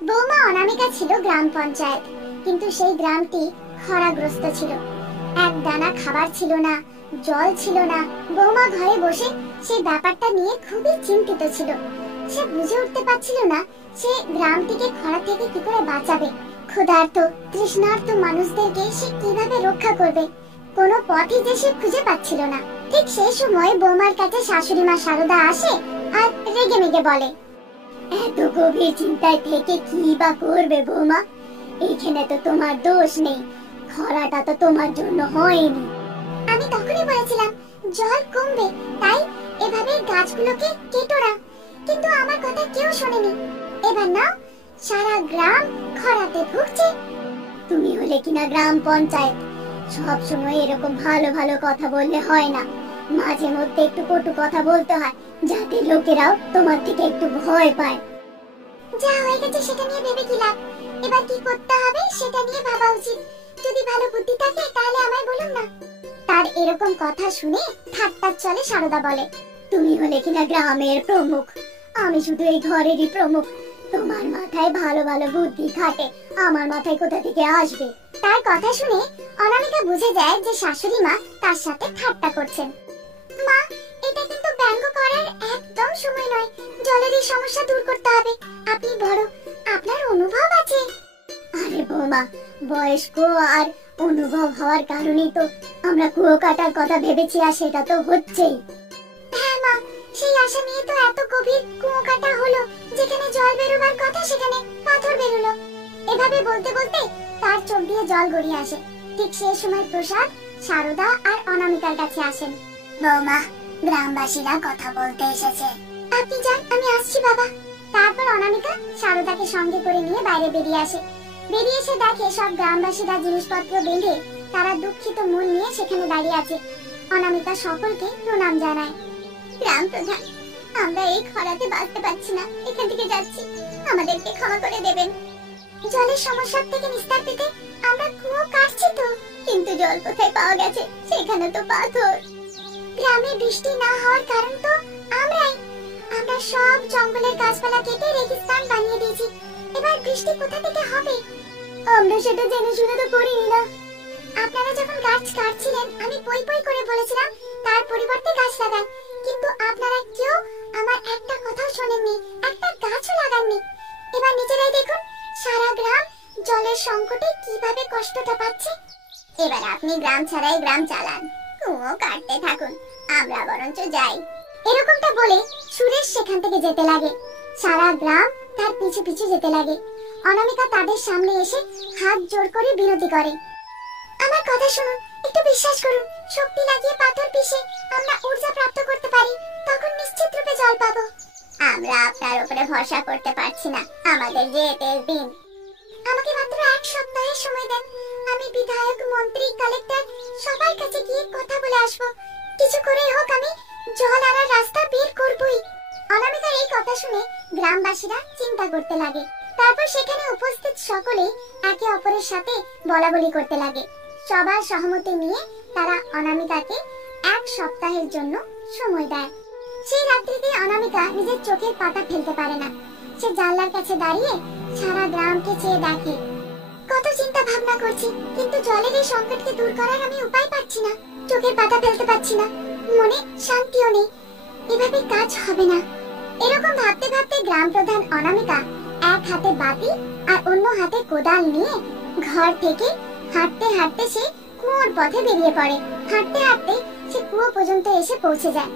বৌমা অনামিকা ছিল গ্রাম পঞ্চায়েত, কিন্তু সেই গ্রামটি খরাগ্রস্ত ছিল। এক দানা খাবার ছিল না, জল ছিল না। বৌমা ঘরে বসে সেই ব্যাপারটা নিয়ে খুবই চিন্তিত ছিল। সে বুঝে উঠতে পারছিল না সে গ্রামটিকে খরা থেকে কি করে বাঁচাবে। ক্ষুধার্ত তৃষ্ণার্ত মানুষদেরকে সে কিভাবে রক্ষা করবে, কোনো পথই যে সে খুঁজে পাচ্ছিল না। ঠিক সেই সময় বৌমার কাছে শাশুড়ি মা শারদা আসে আর রেগে মেগে বলে, এত গভীর চিন্তায় থেকে কি বা করবে বৌমা? এখানে তো তোমার দোষ নেই, খরাটা তো তোমার জন্য হয়নি। আমি তখনই বলেছিলাম জল কমবে, তাই এভাবে গাছগুলোকে কেটো না, কিন্তু আমার কথা কেউ শোনেনি। এবার না সারা গ্রাম খরাতে ভুগছে। তুমি হলে কিনা গ্রাম পঞ্চায়েত, সব সময় এরকম ভালো ভালো কথা বললে হয় না, মাঝে মধ্যে একটু কটু কথা বলতে হয়, যাতে লোকেরাও তোমার থেকে একটু ভয় পায়। যা হয়ে গেছে সেটা নিয়ে ভেবে কি লাভ? এবার কি করতে হবে সেটা নিয়ে ভাবা উচিত। যদি ভালো বুদ্ধি থাকে তাহলে আমায় বলুন না। তার এরকম কথা শুনে ঠাট্টার চলে শারদা বলে, তুমি হলে কিনা গ্রামের প্রমুখ, আমি শুধু এই ঘরেরই প্রমুখ। তোমার মাথায় ভালো ভালো বুদ্ধি খাটে, আমার মাথায় কোথা থেকে আসবে? তার কথা শুনে অনামিকা বুঝে যায় যে শাশুড়ি মা তার সাথে ঠাট্টা করছেন। মা, এটা কিন্তু ব্যঙ্গ করার একদম সময় নয়। জলের এই সমস্যা দূর করতে হবে। আপনি বড়, আপনার অনুভব আছে। আরে বৌমা, বয়স্ক আর অনুভব হওয়ার কারণেই তো আমরা কুয়ো কাটার কথা ভেবেছি, আর সেটা তো হচ্ছেই। হ্যাঁ মা, সেই আশা নিয়ে তো এত গভীর কুয়ো কাটা হলো, যেখানে জল বেরোবার কথা সেখানে পাথর বেরোলো। এভাবে বলতে বলতে তার চোখ দিয়ে জল গড়িয়ে আসে। ঠিক সেই সময় প্রসাদ, শারদা আর অনামিকার কাছে আসেন। বৌমা, গ্রামবাসীরা কথা বলতে এসেছে। আপনি যান, আমি আসছি বাবা। তারপর অনামিকা শারদাকে সঙ্গে করে নিয়ে বাইরে বেরিয়ে আসে। বেরিয়ে এসে দেখে সব গ্রামবাসীরা জিনিসপত্র বেঁধে তারা দুঃখিত মন নিয়ে সেখানে দাঁড়িয়ে আছে। অনামিকা সকলকে প্রণাম জানায়। গ্রাম প্রধান, আমরা এই খরাতে বাঁচতে পারছি না, এখান থেকে যাচ্ছি, আমাদেরকে ক্ষমা করে দেবেন। জলের সমস্যা থেকে নিস্তার পেতে আমরা কুয়ো কাটছি তো, কিন্তু জল কোথায় পাওয়া গেছে? সেখানে তো পাথর। গ্রামে বৃষ্টি না হওয়ার কারণ তো আমরাই। আমরা সব জঙ্গলের গাছপালা কেটে রেগিস্তান বানিয়ে দিয়েছি, এবার বৃষ্টি কোথা থেকে হবে? আমরা সেটা জেনে শুনে তো করিনি না। আপনারা যখন গাছ কাটছিলেন আমি পই পই করে বলেছিলাম তার পরিবর্তে গাছ লাগান, কিন্তু আপনারা কেউ আমার একটা কথাও শোনেননি, একটা গাছও লাগাননি। এবার নিজেরাই দেখুন সারা গ্রাম জলের সংকটে কিভাবে কষ্টটা পাচ্ছে। এবার আপনি গ্রাম ছাড়াই গ্রাম চালান, কুয়ো কাটতে থাকুন, আমরা বরঞ্চ যাই। এরকমটা বলে সুরেশ সেখান থেকে যেতে লাগে। সারা গ্রাম তার পিছু পিছু যেতে লাগে। অনামিকা তাদের সামনে এসে হাত জোড় করে বিনতি করে, আমার কথা শুনুন, একটু বিশ্বাস করুন, শক্তি লাগিয়ে পাথর পিষে আমরা ঊর্জা প্রাপ্ত করতে পারি, তখন নিশ্চিত রূপে জল পাবো। আমরা আপনার উপরে ভরসা করতে পারছি না, আমাদের যেতে দিন। আমাকে মাত্র এক সপ্তাহের সময় দেন, আমি বিধায়ক, মন্ত্রী, কালেক্টর সবার কাছে গিয়ে কথা বলে আসবো। কিছু করে হোক আমি জল আনার রাস্তা বের করবই। অনামিকার এই কথা শুনে গ্রামবাসীরা চিন্তা করতে লাগে। তারপর সেখানে উপস্থিত সকলে একে অপরের সাথে বলাবলি করতে লাগে। সবার সহমতি নিয়ে তারা অনামিকাকে এক সপ্তাহের জন্য সময় দেয়। সেই রাত্রিতে অনামিকা নিজের চোখের পাতা ফেলতে পারে না। সে জানলার কাছে দাঁড়িয়ে সারা গ্রামকে চেয়ে দেখে। কত চিন্তা ভাবনা করছি, কিন্তু জলের এই সংকটকে দূর করার আমি উপায় পাচ্ছি না। চোখের পাতা ফেলতে পারছি না, মনে শান্তিও নেই, এভাবে কাজ হবে না। এরকম ভাবতে ভাবতে গ্রাম প্রধান অনামিকা এক হাতে বাতি আর অন্য হাতে কোদাল নিয়ে ঘর থেকে হাঁটতে হাঁটতে সে কুয়োর পথে বেরিয়ে পড়ে। হাঁটতে হাঁটতে সে কুয়ো পর্যন্ত এসে পৌঁছে যায়।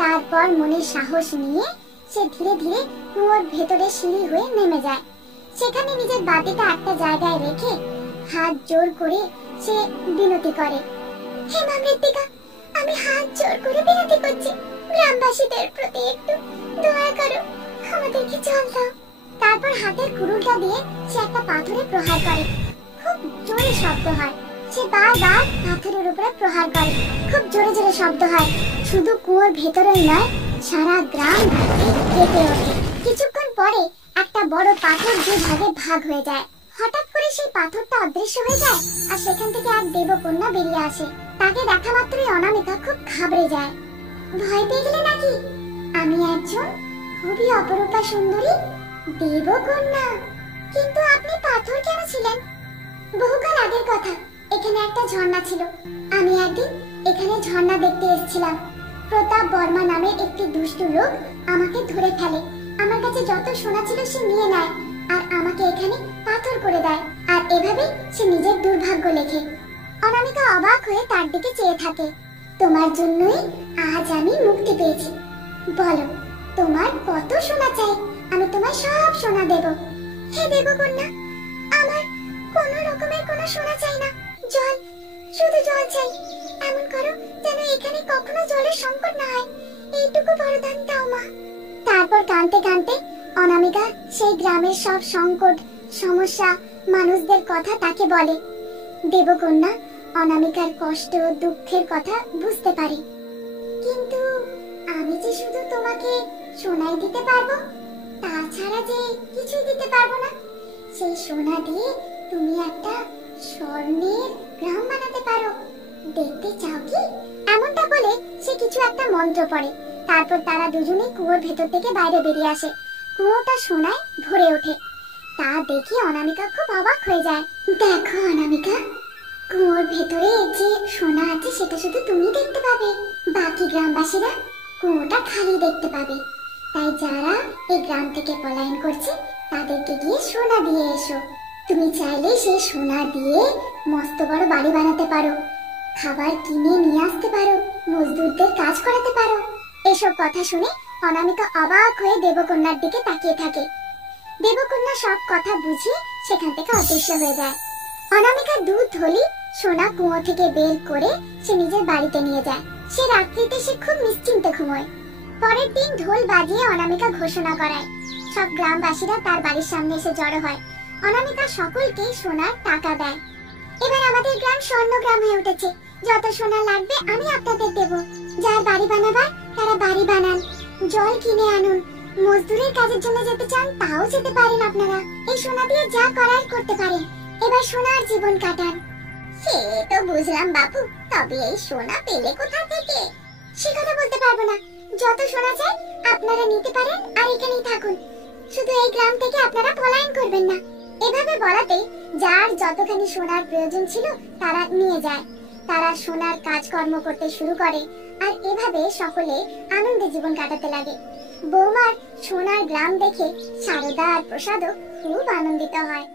তারপর মনের সাহস নিয়ে সে ধীরে ধীরে কুয়োর ভেতরে সিঁড়ি হয়ে নেমে যায়। সেখানে নিজের বাতিটা একটা জায়গায় রেখে হাত জোড় করে সে বিনতি করে, হে মা মৃত্তিকা, আমি হাত জোড় করে বিনতি করছি, গ্রামবাসীদের প্রতি একটু দয়া করো, আমাদেরকে জল দাও। তারপর হাতের কুড়ুলটা দিয়ে সে একটা পাথরে প্রহার করে। খুব জোরে শব্দ হয়। সে বারবার পাথরের উপরে প্রহার করে। খুব জোরে জোরে শব্দ হয়। শুধু কুয়োর ভেতরেই নয়, সারা গ্রাম কেঁপে ওঠে। কিছুক্ষণ পরে একটা বড় পাথর দুই ভাগে ভাগ হয়ে যায়। হঠাৎ করে সেই পাথরটা অদৃশ্য হয়ে যায় আর সেখান থেকে এক দেবকন্যা বেরিয়ে আসে। তাকে দেখা মাত্রই অনামিকা খুব ঘাবড়ে যায়। ভয় পেয়ে গেলে নাকি? আমি একজন খুবই অপরূপা সুন্দরী দেবকন্যা। কিন্তু আপনি পাথর কেন ছিলেন? বহুকাল আগের কথা, এখানে একটা ঝর্ণা ছিল। আমি একদিন এখানে ঝর্ণা দেখতে এসেছিলাম। প্রতাপ বর্মা নামে একটি দুষ্টু লোক আমাকে ধরে ফেলে। আমার কাছে যত সোনা ছিল সে নিয়ে নেয় আর আমাকে এখানে পাথর করে দেয়, আর এভাবে সে নিজের দুর্ভাগ্য লেখে। অনামিকা অবাক হয়ে তার দিকে চেয়ে থাকে। তোমার জন্যই আজ আমি মুক্তি পেয়েছি। বলো, তোমার কত সোনা চাই? আমি তোমায় সব সোনা দেব। হে দেবকন্যা, আমার কোনো রকমের কোনো সোনা চাই না, জল, শুধু জল চাই। এমন করো যেন এখানে কখনো জলের সংকট না হয়, এইটুকু বরদান দাও মা। তারপর কাঁদতে কাঁদতে অনামিকা সেই গ্রামের সব সংকট, সমস্যা, মানুষদের কথা তাকে বলে। দেবকন্যা অনামিকার কষ্ট, দুঃখের কথা বুঝতে পারে। কিন্তু আমি যে শুধু তোমাকে সোনাই দিতে পারবো, তাছাড়া যে কিছুই দিতে পারবো না। সেই সোনা দিয়ে তুমি একটা স্বর্ণের গ্রাম বানাতে পারো, দেখতে চাও কি? এমনটা বলে সে কিছু একটা মন্ত্র পড়ে। তারপর তারা দুজনেই কুয়োর ভেতর থেকে বাইরে বেরিয়ে আসে। কুয়োটা সোনায় ভরে ওঠে। তা দেখে অনামিকা খুব অবাক হয়ে যায়। দেখো অনামিকা, কুয়োর ভেতরে যে সোনা আছে সেটা শুধু তুমি দেখতে পাবে, বাকি গ্রামবাসীরা কুয়োটা খালি দেখতে পাবে। তাই যারা এই গ্রাম থেকে পলায়ন করছে তাদেরকে গিয়ে সোনা দিয়ে এসো। তুমি চাইলে সেই সোনা দিয়ে মস্ত বড় বাড়ি বানাতে পারো, খাবার কিনে নিয়ে আসতে পারো, মজদুরদের কাজ করাতে পারো। এসব কথা শুনে অনামিকা অবাক হয়ে দেবকন্যার দিকে তাকিয়ে থাকে। দেবকন্যা সব কথা বুঝিয়ে সেখান থেকে অদৃশ্য হয়ে যায়। অনামিকা দুধ থলি সোনা কুয়ো থেকে বের করে সে নিজের বাড়িতে নিয়ে যায়। সে রাত্রিতে সে খুব নিশ্চিন্তে ঘুমোয়। পরের দিন ঢোল বাজিয়ে অনামিকা ঘোষণা করায়। সব গ্রামবাসীরা তার বাড়ির সামনে এসে জড়ো হয়। অনামিকা সকলকে সোনার টাকা দেয়। এবার আমাদের গ্রাম স্বর্ণ গ্রাম হয়ে উঠেছে। যত সোনা লাগবে আমি আপনাদের দেব। যার বাড়ি বানাবার তারা বাড়ি বানান, জল কিনে আনুন, মজদুরের কাজের জন্য যেতে চান তাও যেতে পারেন। আপনারা এই সোনা দিয়ে যা করার করতে পারেন। এবার সোনার জীবন কাটান। সে তো বুঝলাম বাপু, তবে এই সোনা পেলে কোথা থেকে? সে কথা বলতে পারবো না। যত সোনা চাই আপনারা নিতে পারেন আর এখানেই থাকুন। শুধু এই গ্রাম থেকে আপনারা পলায়ন করবেন না। এভাবে বলাতে যার যতখানি সোনার প্রয়োজন ছিল তারা নিয়ে যায়। তারা সোনার কাজকর্ম করতে শুরু করে আর এভাবে সকলে আনন্দে জীবন কাটাতে লাগে। বৌমার সোনার গ্রাম দেখে সারদা আর প্রসাদও খুব আনন্দিত হয়।